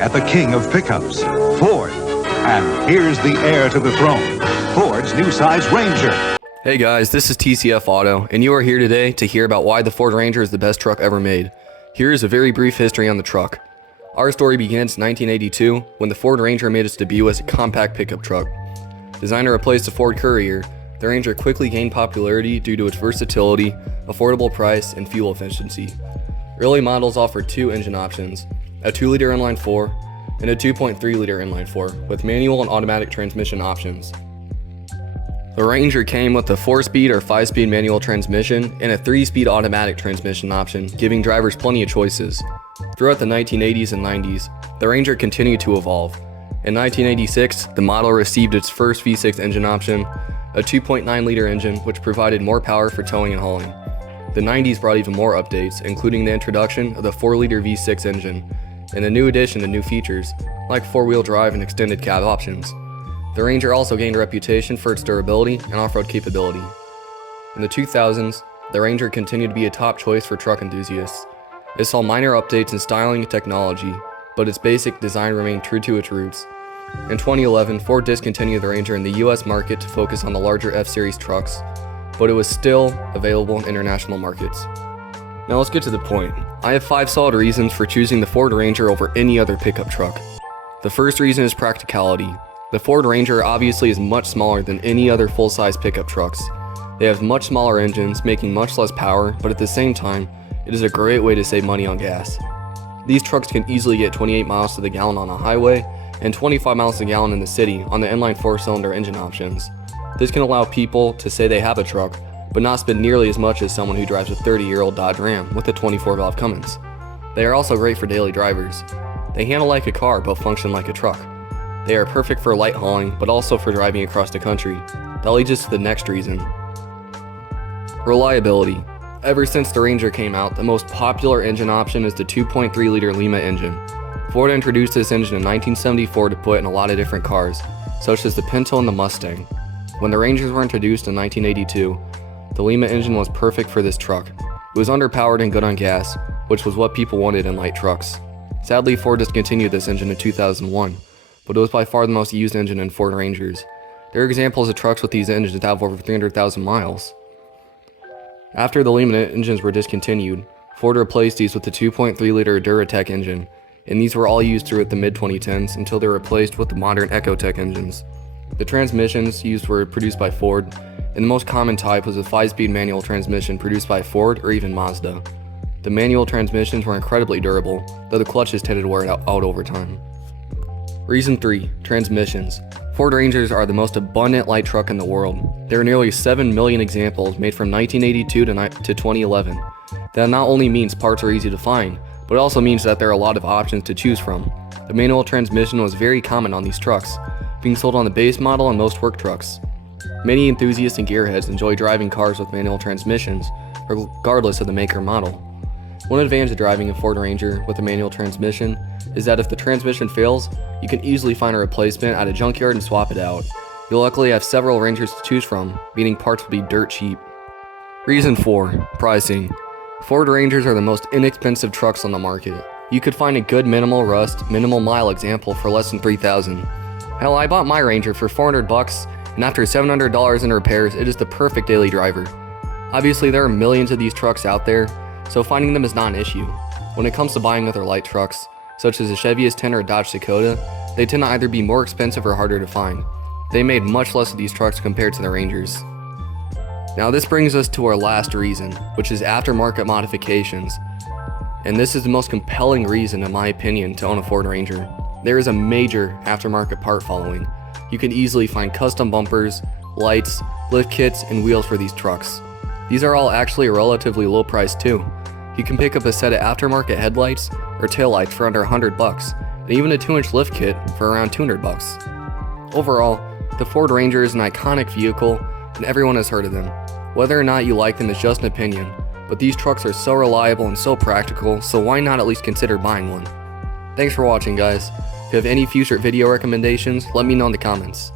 at the king of pickups, Ford. And here's the heir to the throne, Ford's new size Ranger. Hey guys, this is TCF Auto, and you are here today to hear about why the Ford Ranger is the best truck ever made. Here is a very brief history on the truck. Our story begins in 1982 when the Ford Ranger made its debut as a compact pickup truck. Designed to replace the Ford Courier, the Ranger quickly gained popularity due to its versatility, affordable price, and fuel efficiency. Early models offered two engine options, a 2-liter inline-4 and a 2.3-liter inline-4 with manual and automatic transmission options. The Ranger came with a 4-speed or 5-speed manual transmission and a 3-speed automatic transmission option, giving drivers plenty of choices. Throughout the 1980s and 90s, the Ranger continued to evolve. In 1986, the model received its first V6 engine option, a 2.9-liter engine which provided more power for towing and hauling. The 90s brought even more updates, including the introduction of the 4-liter V6 engine and a new addition to new features, like 4-wheel drive and extended cab options. The Ranger also gained a reputation for its durability and off-road capability. In the 2000s, the Ranger continued to be a top choice for truck enthusiasts. It saw minor updates in styling and technology, but its basic design remained true to its roots. In 2011, Ford discontinued the Ranger in the US market to focus on the larger F-Series trucks, but it was still available in international markets. Now let's get to the point. I have 5 solid reasons for choosing the Ford Ranger over any other pickup truck. The first reason is practicality. The Ford Ranger obviously is much smaller than any other full-size pickup trucks. They have much smaller engines, making much less power, but at the same time, it is a great way to save money on gas. These trucks can easily get 28 miles to the gallon on a highway and 25 miles to the gallon in the city on the inline 4-cylinder engine options. This can allow people to say they have a truck, but not spend nearly as much as someone who drives a 30-year-old Dodge Ram with a 24-valve Cummins. They are also great for daily drivers. They handle like a car but function like a truck. They are perfect for light hauling, but also for driving across the country. That leads us to the next reason. Reliability. Ever since the Ranger came out, the most popular engine option is the 2.3-liter Lima engine. Ford introduced this engine in 1974 to put in a lot of different cars, such as the Pinto and the Mustang. When the Rangers were introduced in 1982, the Lima engine was perfect for this truck. It was underpowered and good on gas, which was what people wanted in light trucks. Sadly, Ford discontinued this engine in 2001, but it was by far the most used engine in Ford Rangers. There are examples of trucks with these engines that have over 300,000 miles. After the Lima engines were discontinued, Ford replaced these with the 2.3-liter Duratec engine, and these were all used throughout the mid-2010s until they were replaced with the modern Ecotec engines. The transmissions used were produced by Ford, and the most common type was a 5-speed manual transmission produced by Ford or even Mazda. The manual transmissions were incredibly durable, though the clutches tended to wear out over time. Reason 3. Transmissions. Ford Rangers are the most abundant light truck in the world. There are nearly 7 million examples made from 1982 to 2011. That not only means parts are easy to find, but it also means that there are a lot of options to choose from. The manual transmission was very common on these trucks, being sold on the base model and most work trucks. Many enthusiasts and gearheads enjoy driving cars with manual transmissions, regardless of the make or model. One advantage of driving a Ford Ranger with a manual transmission is that if the transmission fails, you can easily find a replacement at a junkyard and swap it out. You'll luckily have several Rangers to choose from, meaning parts will be dirt cheap. Reason 4. Pricing. Ford Rangers are the most inexpensive trucks on the market. You could find a good minimal rust, minimal mile example for less than $3,000. Hell, I bought my Ranger for $400, and after $700 in repairs, it is the perfect daily driver. Obviously, there are millions of these trucks out there, so finding them is not an issue. When it comes to buying other light trucks, such as a Chevy S10 or a Dodge Dakota, they tend to either be more expensive or harder to find. They made much less of these trucks compared to the Rangers. Now this brings us to our last reason, which is aftermarket modifications. And this is the most compelling reason, in my opinion, to own a Ford Ranger. There is a major aftermarket part following. You can easily find custom bumpers, lights, lift kits, and wheels for these trucks. These are all actually relatively low price too. You can pick up a set of aftermarket headlights or taillights for under $100, and even a 2-inch lift kit for around $200. Overall, the Ford Ranger is an iconic vehicle, and everyone has heard of them. Whether or not you like them is just an opinion, but these trucks are so reliable and so practical, so why not at least consider buying one? Thanks for watching, guys. If you have any future video recommendations, let me know in the comments.